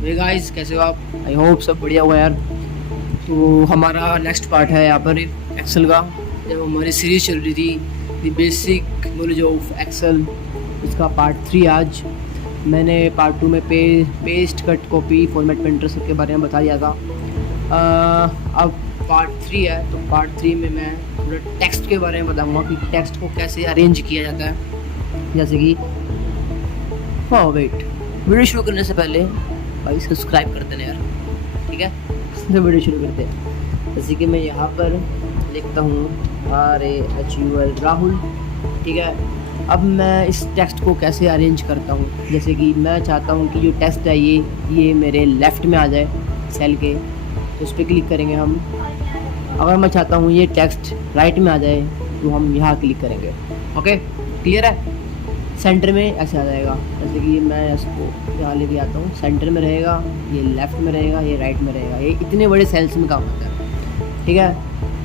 Hey guys, कैसे हो आप? आई होप सब बढ़िया हुआ यार। तो हमारा नेक्स्ट पार्ट है यहाँ पर एक्सेल का। जब हमारी सीरीज चल रही थी the basic knowledge of Excel, इसका पार्ट 3 आज। मैंने पार्ट 2 में paste cut copy format printer सब के बारे में बता दिया था। अब पार्ट 3 है, तो पार्ट 3 में मैं थोड़ा टेक्स्ट के बारे में बताऊँगा कि टेक्स्ट को कैसे अरेंज किया जाता है। जैसे कि वेट, वीडियो शुरू करने से पहले भाई सब्सक्राइब कर देना यार, ठीक है। तो वीडियो शुरू करते हैं। जैसे कि मैं यहाँ पर लिखता हूँ RAHUL राहुल, ठीक है। अब मैं इस टेक्स्ट को कैसे अरेंज करता हूँ, जैसे कि मैं चाहता हूँ कि जो टेक्स्ट है ये मेरे लेफ़्ट में आ जाए सेल के, तो उस पर क्लिक करेंगे हम। अगर मैं चाहता हूँ ये टेक्स्ट राइट में आ जाए तो हम यहाँ क्लिक करेंगे। ओके, क्लियर है। सेंटर में ऐसे आ जाएगा, जैसे कि मैं इसको यहाँ लेके आता हूँ, सेंटर में रहेगा, ये लेफ़्ट में रहेगा, ये राइट में रहेगा। ये इतने बड़े सेल्स में काम होता है, ठीक है।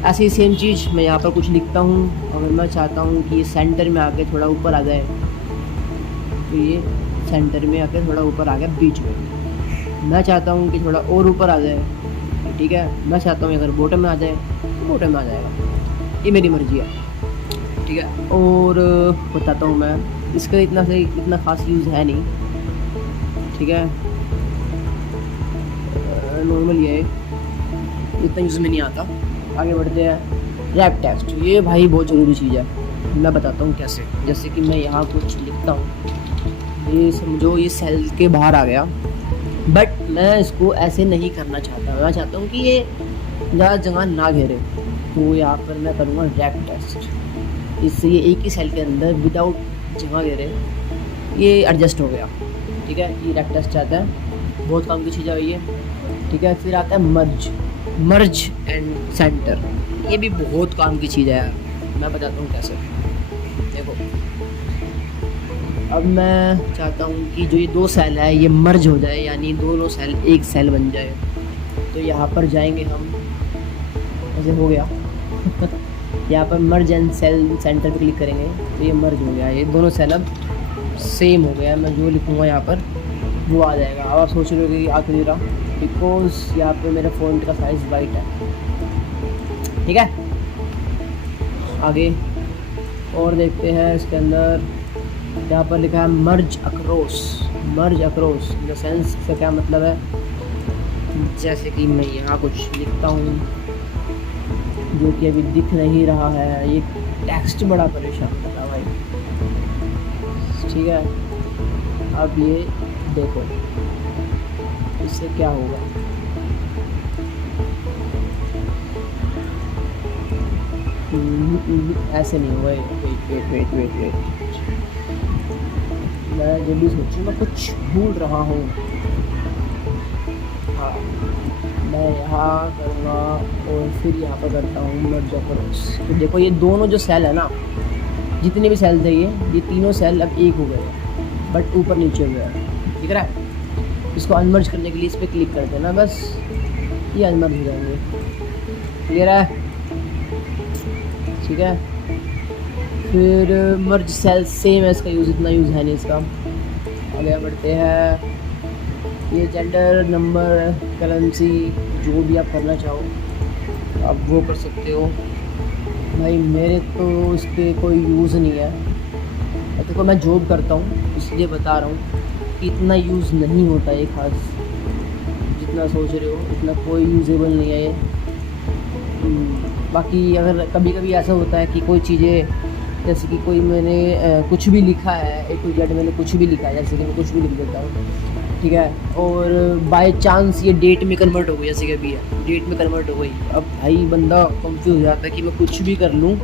ऐसे ही सेम चीज़ मैं यहाँ पर कुछ लिखता हूँ। अगर मैं चाहता हूँ कि ये सेंटर में आके थोड़ा ऊपर आ जाए, तो ये सेंटर में आके थोड़ा ऊपर आ गया बीच में। मैं चाहता हूँ कि थोड़ा और ऊपर आ जाए, ठीक है। मैं चाहता हूँ अगर बॉटम में आ जाए तो बॉटम में आ जाएगा। ये मेरी मर्ज़ी है, ठीक है। और बताता हूँ मैं, इसका इतना ख़ास यूज़ है नहीं, ठीक है। नॉर्मल ये इतना यूज़ में नहीं आता। आगे बढ़ते हैं। रैप टेक्स्ट, ये भाई बहुत ज़रूरी चीज़ है। मैं बताता हूँ कैसे। जैसे कि मैं यहाँ कुछ लिखता हूँ, ये समझो ये सेल के बाहर आ गया, बट मैं इसको ऐसे नहीं करना चाहता। मैं चाहता हूँ कि ये ज़्यादा जगह ना घेरे, तो यहाँ पर मैं करूँगा रैप टेक्स्ट। इससे ये एक ही सेल के अंदर विदाउट जगह घेरे ये एडजस्ट हो गया, ठीक है। ये रैप टेक्स्ट आता है, बहुत काम की चीज़ है ये, ठीक है। फिर आता है मर्ज एंड सेंटर। ये भी बहुत काम की चीज़ है यार, मैं बताता हूँ कैसे। देखो, अब मैं चाहता हूँ कि जो ये दो सेल है ये मर्ज हो जाए, यानी दोनों सेल एक सेल बन जाए। तो यहाँ पर जाएंगे हम, ऐसे हो गया यहाँ पर मर्ज एंड सेल सेंटर पर क्लिक करेंगे तो ये मर्ज हो गया। ये दोनों सेल अब सेम हो गया। मैं जो लिखूँगा यहाँ पर वो आ जाएगा। अब आप सोच रहे हो कि आ क्यों नहीं रहा, बिकॉज यहाँ पे मेरे फ़ॉन्ट का साइज़ वाइट है, ठीक है। आगे और देखते हैं। इसके अंदर यहाँ पर लिखा है मर्ज अक्रॉस इन द सेंस, इसका क्या मतलब है। जैसे कि मैं यहाँ कुछ लिखता हूँ जो कि अभी दिख नहीं रहा है। ये टेक्स्ट बड़ा परेशान कर रहा है भाई, ठीक है। अब ये देखो इससे क्या होगा। ऐसे नहीं होगा। वेट, मैं जब भी सोचूँ मैं कुछ भूल रहा हूँ। हाँ, मैं यहाँ करूँगा और फिर यहाँ पर करता हूँ मर्ज अक्रॉस। तो देखो ये दोनों जो सेल है ना, जितने भी सेल थे ये तीनों सेल अब एक हो गए, बट ऊपर नीचे हो गया, ठीक है। इसको अनमर्ज करने के लिए इस पर क्लिक कर देना, बस ये अनमर्ज हो जाएंगे। क्लियर है, ठीक है। फिर मर्ज सेल सेम है, इसका यूज़ इतना यूज़ है नहीं इसका। आगे बढ़ते हैं। ये जेंडर, नंबर, करेंसी, जो भी आप करना चाहो आप वो कर सकते हो। भाई मेरे तो इस पर कोई यूज़ नहीं है। देखो मैं जॉब करता हूँ इसलिए बता रहा हूँ कि इतना यूज़ नहीं होता है ख़ास, जितना सोच रहे हो इतना कोई यूज़ेबल नहीं है ये। बाकी अगर कभी कभी ऐसा होता है कि कोई चीज़ें, जैसे कि कोई मैंने कुछ भी लिखा है, A to Z मैंने कुछ भी लिखा है, जैसे कि मैं कुछ भी लिख देता हूँ, ठीक है। और बाय चांस ये डेट में कन्वर्ट हो गई, जैसे कि अभी है डेट में कन्वर्ट हो गई। अब भाई बंदा कंफ्यूज हो जाता है कि मैं कुछ भी कर लूँ,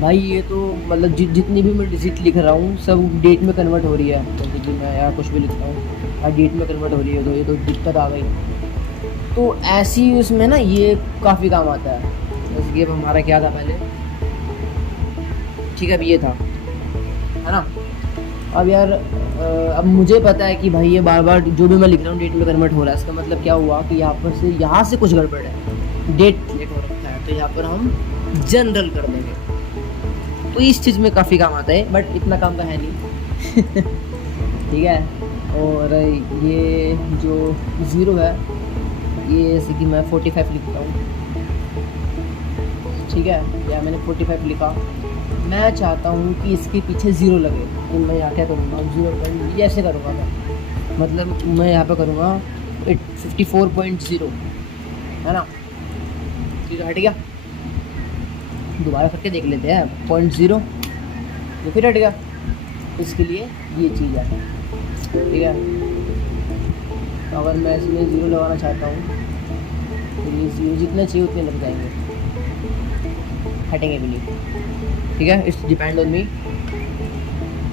भाई ये तो मतलब जितनी भी मैं डिजिट लिख रहा हूँ सब डेट में कन्वर्ट हो रही है। जैसे कि मैं यहाँ कुछ भी लिखता हूँ और डेट में कन्वर्ट हो रही है, तो ये तो दिक्कत आ गई। तो ऐसी उसमें ना ये काफ़ी काम आता है। जैसे कि अब हमारा क्या था पहले, ठीक है, अब ये था, है ना। अब यार अब मुझे पता है कि भाई ये बार बार जो भी मैं लिख रहा हूँ डेट में कन्वर्ट हो रहा है। इसका मतलब क्या हुआ कि यहाँ से कुछ गड़बड़ है, डेट क्लिक हो रखा है, तो यहाँ पर हम जनरल कर देंगे। तो इस चीज़ में काफ़ी काम आता है, बट इतना काम का है नहीं ठीक है। और ये जो 0 है ये जैसे कि मैं 45 लिखता हूँ, ठीक है, या मैंने 45 लिखा। मैं चाहता हूँ कि इसके पीछे 0 लगे, तो मैं यहाँ क्या करूँगा, 0 ऐसे करूँगा मैं, मतलब मैं यहाँ पे करूँगा 54.0 है ना, ठीक है, हट गया। दोबारा करके देख लेते हैं 0.0, तो फिर हट गया। इसके लिए ये चीज़ है, ठीक है। तो अगर मैं इसमें 0 लगाना चाहता हूँ तो ये 0 जितने चाहिए उतने लग जाएंगे, हटेंगे भी नहीं, ठीक है। It's depend on me.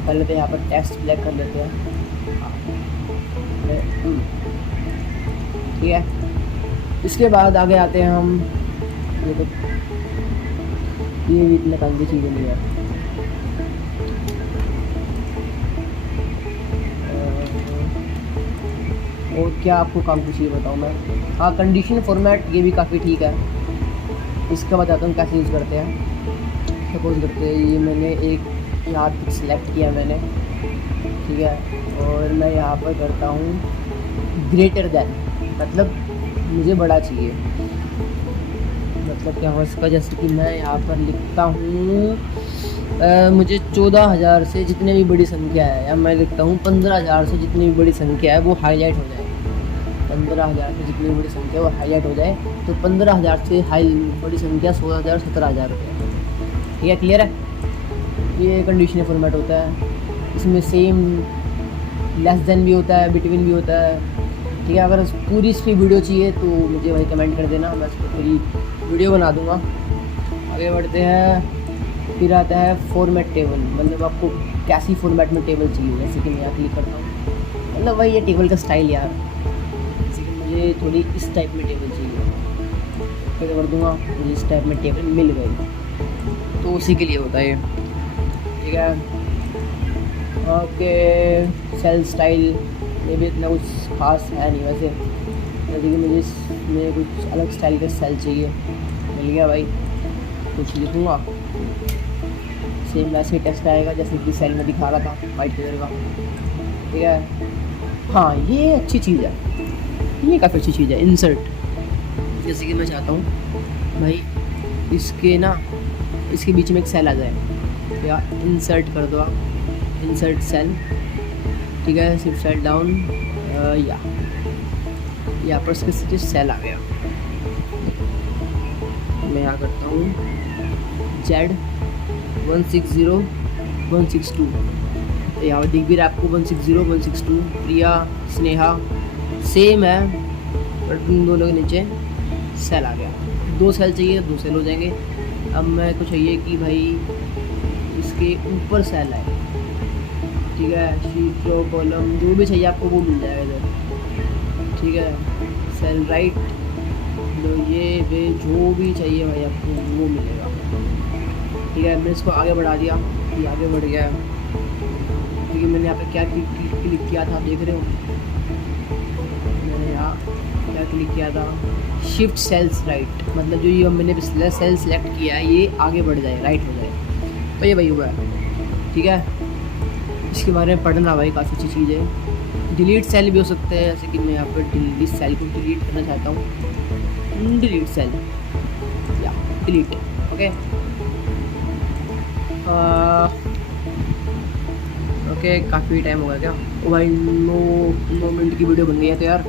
पहले तो यहाँ पर टेक्स्ट ब्लैक कर लेते हैं, ठीक है। इसके बाद आगे आते हैं हम, ये तो ये भी इतने काम की चीज़ें नहीं है। और क्या आपको काम की चीज़ बताऊँ मैं, हाँ कंडीशन फॉर्मेट ये भी काफ़ी ठीक है। इसका बताता हूँ कैसे यूज़ करते हैं। सपोज करते हैं ये मैंने एक यहाँ पर सिलेक्ट किया मैंने, ठीक है, और मैं यहाँ पर करता हूँ ग्रेटर दैन, मतलब मुझे बड़ा चाहिए, मतलब क्या हो इसका, जैसे कि मैं यहाँ पर लिखता हूँ मुझे 14,000 से जितने भी बड़ी संख्या है, या मैं लिखता हूँ 15,000 से जितनी भी बड़ी संख्या है वो हाईलाइट हो जाए। 15,000 से जितनी भी बड़ी संख्या है वो हाईलाइट हो जाए, तो 15,000 से बड़ी संख्या 16,000 17,000 रुपये, ठीक है, क्लियर है। ये कंडीशनल फॉर्मेट होता है। इसमें सेम लेस देन भी होता है, बिटवीन भी होता है, ठीक है। अगर पूरी इसकी वीडियो चाहिए तो मुझे वही कमेंट कर देना, मैं इसको पूरी वीडियो बना दूंगा। आगे बढ़ते हैं, फिर आता है फॉर्मेट टेबल, मतलब आपको कैसी फॉर्मेट में टेबल चाहिए। जैसे कि मैं यहाँ क्लिक करता हूँ, मतलब वही है टेबल का स्टाइल यार, जैसे कि मुझे थोड़ी इस टाइप में टेबल चाहिए, फिर कर दूँगा, मुझे इस टाइप में टेबल मिल गई, तो उसी के लिए होता है ये, ठीक है। ओके, सेल स्टाइल ये भी इतना कुछ खास है नहीं वैसे, जैसे कि मुझे इसमें कुछ अलग स्टाइल का सेल चाहिए, मिल गया भाई, कुछ लिखूँगा सेम वैसे ही टेक्स्ट आएगा जैसे कि सेल में दिखा रहा था वाइट कलर का, ठीक है। हाँ ये अच्छी चीज़ है, ये काफ़ी अच्छी चीज़ है, इंसर्ट। जैसे कि मैं चाहता हूँ भाई इसके ना, इसके बीच में एक सेल आ जाए, या इंसर्ट कर दो आप, इंसर्ट सेल, ठीक है, सिर्फ सेल डाउन, या यहाँ पर इसके सीधे सेल आ गया। मैं यहाँ करता हूँ Z 160 162, तो यहाँ दिख भी रहा है आपको 160 162। प्रिया स्नेहा सेम है, बट इन दोनों के नीचे सेल आ गया। 2 सेल चाहिए, 2 सेल हो जाएंगे। अब मैं को चाहिए कि भाई इसके ऊपर सेल आए, ठीक है, शीट रो कॉलम जो भी चाहिए आपको वो मिल जाएगा इधर, ठीक है। सेल राइट, ये वे जो भी चाहिए भाई आपको वो मिलेगा, ठीक है। मैंने इसको आगे बढ़ा दिया, ये आगे बढ़ गया है, क्योंकि मैंने यहाँ पे क्या क्लिक किया था, आप देख रहे हो मैंने यहाँ क्या क्लिक किया था, शिफ्ट सेल्स राइट, मतलब जो ये मैंने पिछले सेल सेलेक्ट किया है ये आगे बढ़ जाए, राइट हो जाए, तो ये भाई हुआ है, ठीक है। इसके बारे में पढ़ना भाई काफ़ी अच्छी चीज़ है। डिलीट सेल भी हो सकते हैं, जैसे कि मैं यहाँ पर इस सेल को डिलीट करना चाहता हूँ, डिलीट सेल या डिलीट, ओके। ओके काफ़ी टाइम हो गया क्या, भाई 9 मिनट की वीडियो बन गई है, तो यार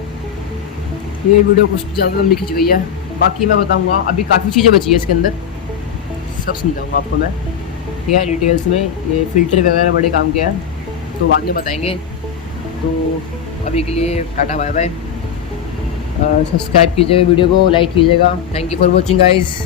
ये वीडियो कुछ ज़्यादा लंबी खिंच गई है। बाकी मैं बताऊँगा, अभी काफ़ी चीज़ें बची है इसके अंदर, सब समझाऊँगा आपको मैं, ठीक है, डिटेल्स में। ये फ़िल्टर वगैरह बड़े काम के हैं, तो बाद में बताएंगे। तो अभी के लिए टाटा बाय बाय, सब्सक्राइब कीजिएगा, वीडियो को लाइक कीजिएगा। Thank you for watching guys.